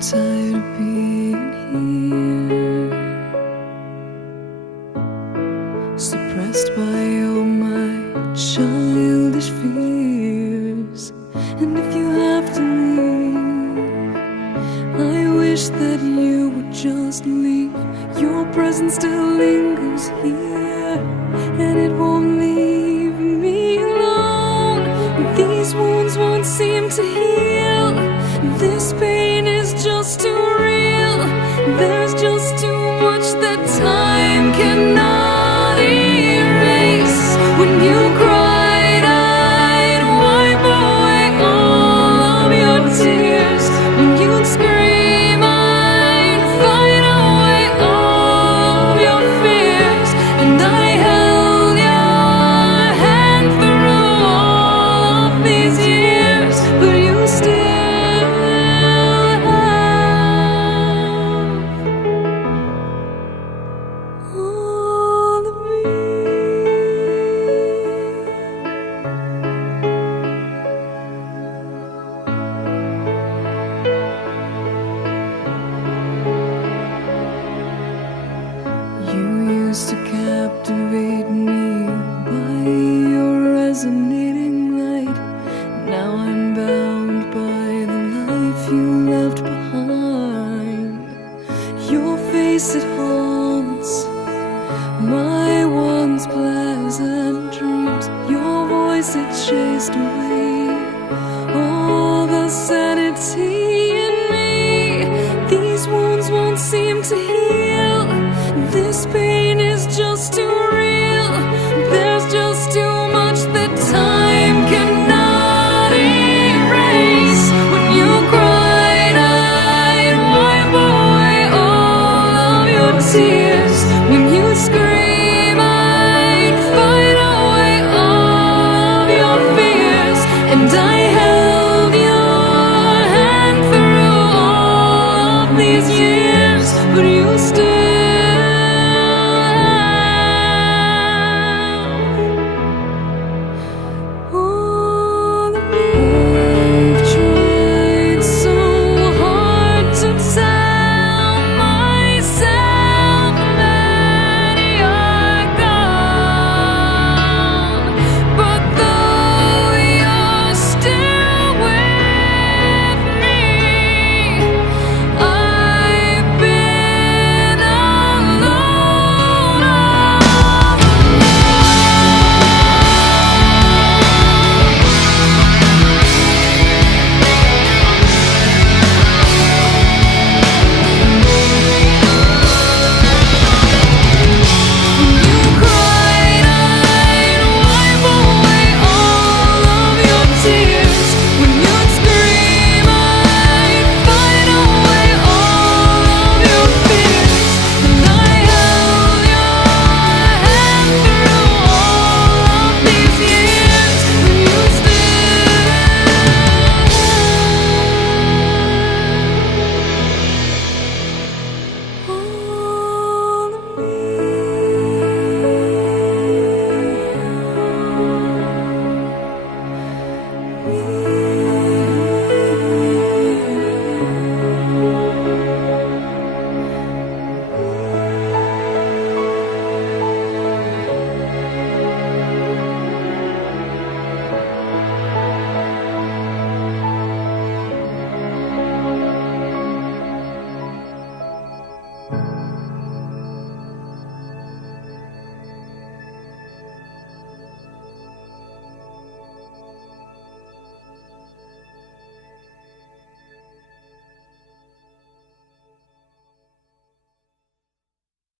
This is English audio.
tired of being here, suppressed by all my childish fears. And if you have to leave, I wish that you would just leave. Your presence still lingers here, and it won't leave me alone. These wounds won't seem to heal. This pain is just too real. There's just too much that time cannot erase. When you cried, I'd wipe away all of your tears. When you'd scream, I'd fight away all of your fears. And I held your hand through all of these years, but you still all of me. You used to captivate me by your resonating light. Now I'm bound by the life you left behind. Your face, it haunts my once pleasant dreams. Your voice, it chased away all the sanity in me. These wounds won't seem to heal. This pain is just too real. There's just too much that time cannot erase. When you cried, I'd wipe away all of your tears. When you scream, I'd fight away all of your fears. And I held your hand through all of these years, but you still